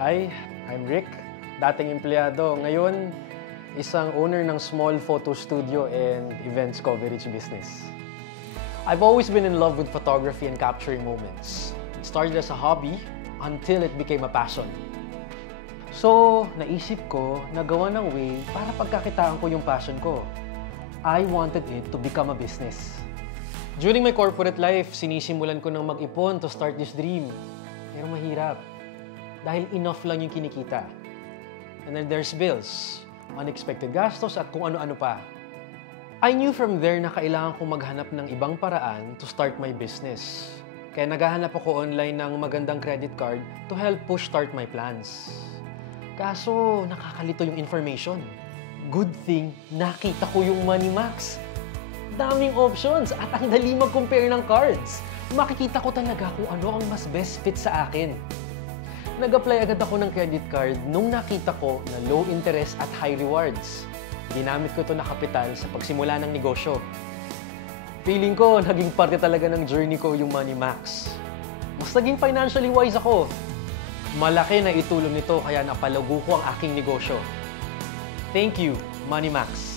Hi, I'm Rick, dating empleyado. Ngayon, isang owner ng small photo studio and events coverage business. I've always been in love with photography and capturing moments. It started as a hobby until it became a passion. So, naisip ko na gawa ng way para pagkakitaan ko yung passion ko. I wanted it to become a business. During my corporate life, sinisimulan ko ng mag-ipon to start this dream. Pero mahirap. Dahil enough lang yung kinikita. And then there's bills, unexpected gastos at kung ano-ano pa. I knew from there na kailangan kong maghanap ng ibang paraan to start my business. Kaya naghahanap ako online ng magandang credit card to help push start my plans. Kaso, nakakalito yung information. Good thing, nakita ko yung Money Max. Daming options at ang dali mag-compare ng cards. Makikita ko talaga kung ano ang mas best fit sa akin. Nag-apply agad ako ng credit card nung nakita ko na low interest at high rewards. Ginamit ko ito na kapital sa pagsimula ng negosyo. Feeling ko, naging parte talaga ng journey ko yung Money Max. Mas naging financially wise ako. Malaki na itulong nito kaya napalago ko ang aking negosyo. Thank you, Money Max.